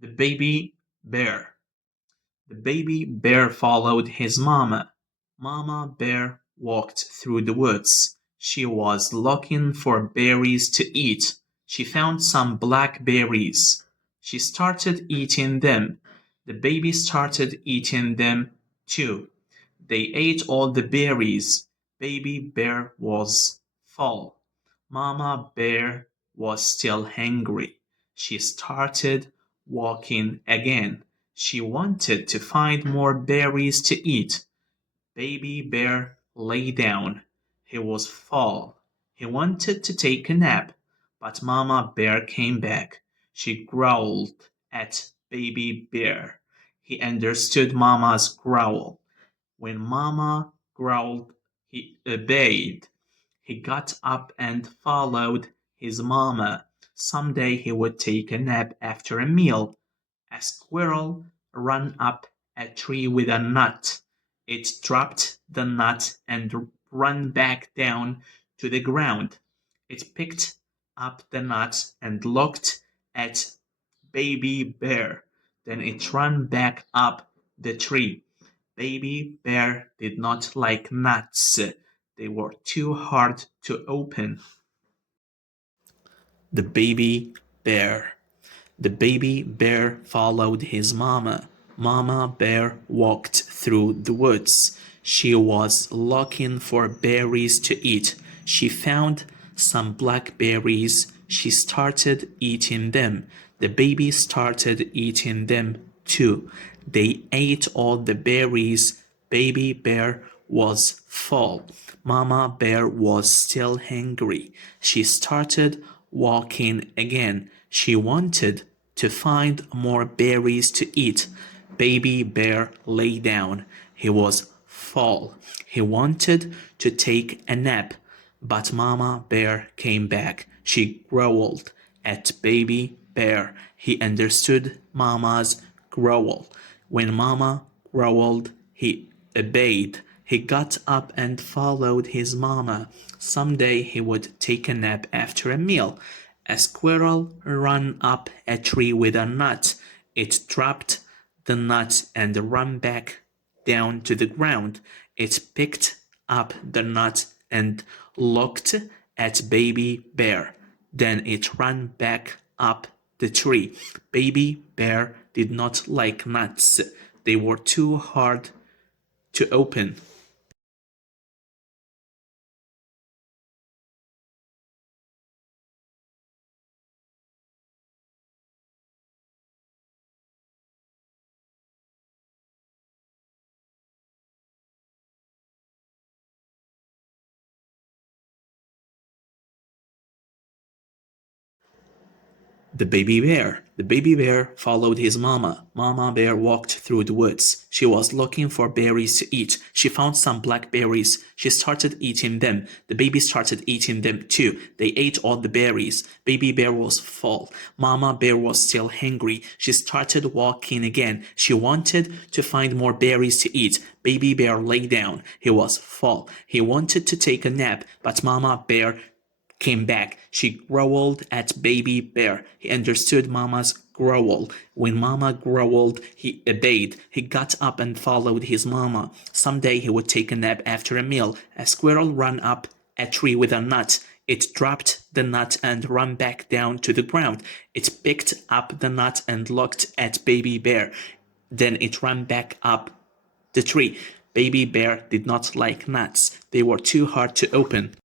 The baby bear. The baby bear followed his mama. Mama bear walked through the woods. She was looking for berries to eat. She found some blackberries. She started eating them. The baby started eating them too. They ate all the berries. Baby bear was full. Mama bear was still hungry. She started walking again. She wanted to find more berries to eat. Baby bear lay down. He was full. He wanted to take a nap, but Mama bear came back. She growled at baby bear. He understood Mama's growl. When Mama growled, he obeyed. He got up and followed his mama. Someday he would take a nap after a meal. A squirrel ran up a tree with a nut. It dropped the nut and ran back down to the ground. It picked up the nut and looked at baby bear. Then it ran back up the tree. Baby bear did not like nuts. They were too hard to open. The baby bear. The baby bear followed his mama. Mama bear walked through the woods. She was looking for berries to eat. She found some blackberries. She started eating them. The baby started eating them too. They ate all the berries. Baby bear was full. Mama bear was still hungry. She started walking again. She wanted to find more berries to eat. Baby bear lay down. He was full. He wanted to take a nap, but Mama bear came back. She growled at baby bear. He understood Mama's growl. When Mama growled, he obeyed. He got up and followed his mama. Someday he would take a nap after a meal. A squirrel ran up a tree with a nut. It dropped the nut and ran back down to the ground. It picked up the nut and looked at baby bear. Then it ran back up the tree. Baby bear did not like nuts. They were too hard to open. The baby bear. The baby bear followed his mama. Mama bear walked through the woods. She was looking for berries to eat. She found some blackberries. She started eating them. The baby started eating them too. They ate all the berries. Baby bear was full. Mama bear was still hungry. She started walking again. She wanted to find more berries to eat. Baby bear lay down. He was full. He wanted to take a nap, but Mama bear came back. She growled at baby bear. He understood Mama's growl. When Mama growled, he obeyed. He got up and followed his mama. Someday he would take a nap after a meal. A squirrel ran up a tree with a nut. It dropped the nut and ran back down to the ground. It picked up the nut and looked at baby bear. Then it ran back up the tree. Baby bear did not like nuts. They were too hard to open.